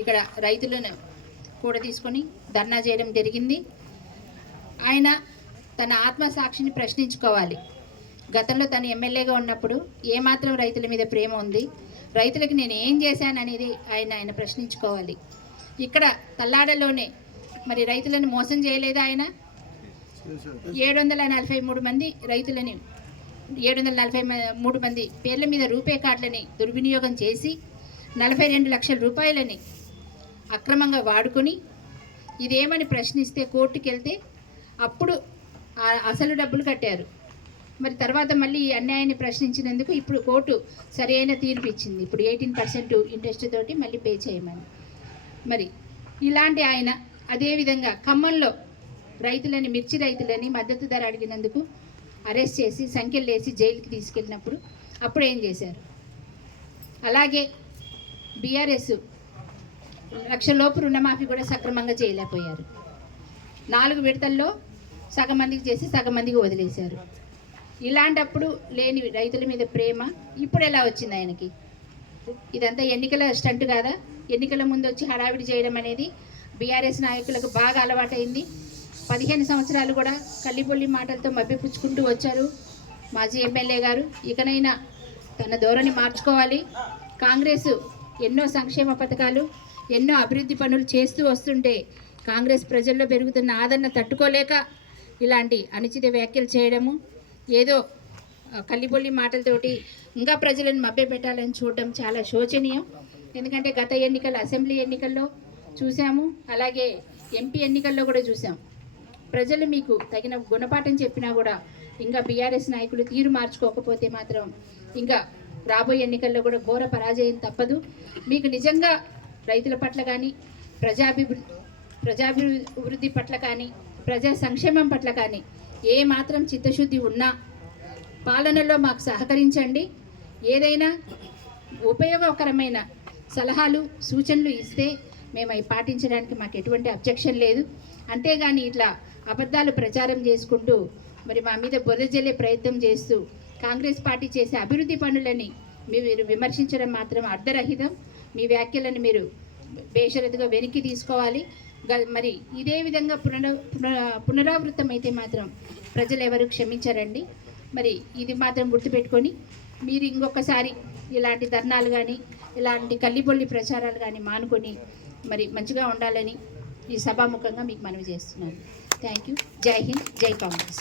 ఇక్కడ రైతులను కూడా తీసుకొని ధర్నా చేయడం జరిగింది. ఆయన తన ఆత్మసాక్షిని ప్రశ్నించుకోవాలి. గతంలో తను ఎమ్మెల్యేగా ఉన్నప్పుడు ఏమాత్రం రైతుల మీద ప్రేమ ఉంది. రైతులకు నేను ఏం చేశాననేది ఆయన ఆయన ప్రశ్నించుకోవాలి. ఇక్కడ తల్లాడలోనే మరి రైతులను మోసం చేయలేదా ఆయన? ఏడు వందల నలభై మూడు మంది రైతులని ఏడు వందల నలభై మూడు మంది పేర్ల మీద రూపే కార్డులని దుర్వినియోగం చేసి నలభై రెండు లక్షల రూపాయలని అక్రమంగా వాడుకొని ఇదేమని ప్రశ్నిస్తే కోర్టుకి వెళ్తే అప్పుడు అసలు డబ్బులు కట్టారు. మరి తర్వాత మళ్ళీ ఈ అన్యాయాన్ని ప్రశ్నించినందుకు ఇప్పుడు కోర్టు సరి అయిన తీర్పు ఇచ్చింది. ఇప్పుడు ఎయిటీన్ పర్సెంట్ ఇంట్రెస్ట్ తోటి మళ్ళీ పే చేయమని. మరి ఇలాంటి ఆయన అదేవిధంగా ఖమ్మంలో రైతులని మిర్చి రైతులని మద్దతు ధర అడిగినందుకు అరెస్ట్ చేసి సంఖ్యలు వేసి జైలుకి తీసుకెళ్ళినప్పుడు అప్పుడు ఏం చేశారు? అలాగే బీఆర్ఎస్ లక్షలోపు రుణమాఫీ కూడా సక్రమంగా చేయలేకపోయారు. నాలుగు విడతల్లో సగం మందికి చేసి సగం మందికి వదిలేశారు. ఇలాంటప్పుడు లేని రైతుల మీద ప్రేమ ఇప్పుడు ఎలా వచ్చింది ఆయనకి? ఇదంతా ఎన్నికల స్టంట్ కాదా? ఎన్నికల ముందు వచ్చి హడావిడి చేయడం అనేది బీఆర్ఎస్ నాయకులకు బాగా అలవాటైంది. పదిహేను సంవత్సరాలు కూడా కల్లిపొల్లి మాటలతో మభ్యపుచ్చుకుంటూ వచ్చారు మాజీ ఎమ్మెల్యే గారు. ఇకనైనా తన ధోరణి మార్చుకోవాలి. కాంగ్రెస్ ఎన్నో సంక్షేమ పథకాలు ఎన్నో అభివృద్ధి పనులు చేస్తూ వస్తుంటే కాంగ్రెస్ ప్రజల్లో పెరుగుతున్న ఆదరణ తట్టుకోలేక ఇలాంటి అనుచిత వ్యాఖ్యలు చేయడము ఏదో ఆ, కల్లిబొల్లి మాటలతోటి ఇంకా ప్రజలను మభ్యపెట్టాలని చూడడం చాలా శోచనీయం. ఎందుకంటే గత ఎన్నికల అసెంబ్లీ ఎన్నికల్లో చూసాము అలాగే ఎంపీ ఎన్నికల్లో కూడా చూసాం. ప్రజలు మీకు తగిన గుణపాఠం చెప్పినా కూడా ఇంకా బీఆర్ఎస్ నాయకులు తీరు మార్చుకోకపోతే మాత్రం ఇంకా రాబోయే ఎన్నికల్లో కూడా ఘోర పరాజయం తప్పదు. మీకు నిజంగా రైతుల పట్ల కానీ ప్రజాభివృద్ధి ప్రజాభివృద్ధి పట్ల కానీ ప్రజా సంక్షేమం పట్ల కానీ ఏ మాత్రం చిత్తశుద్ధి ఉన్నా పాలనలో మాకు సహకరించండి. ఏదైనా ఉపయోగకరమైన సలహాలు సూచనలు ఇస్తే మేము అవి పాటించడానికి మాకు ఎటువంటి అబ్జెక్షన్ లేదు. అంతేగాని ఇట్లా అబద్ధాలు ప్రచారం చేసుకుంటూ మరి మా మీద బురద జల్లే ప్రయత్నం చేస్తూ కాంగ్రెస్ పార్టీ చేసే అభివృద్ధి పనులని మీరు విమర్శించడం మాత్రం అర్ధరహితం మీ వ్యాఖ్యలను మీరు బేషరతుగా వెనక్కి తీసుకోవాలి. గ- మరి ఇదే విధంగా పునర పున- పునరావృతం అయితే మాత్రం ప్రజలు ఎవరు క్షమించారండి. మరి ఇది మాత్రం గుర్తుపెట్టుకొని మీరు ఇంకొకసారి ఇలాంటి ధర్నాలు కానీ ఇలాంటి కల్లిబొల్లి ప్రచారాలు కానీ మానుకొని మరి మంచిగా ఉండాలని ఈ సభాముఖంగా మీకు మనవి చేస్తున్నాను. Thank you. జై హింద్ జై కాంగ్రెస్.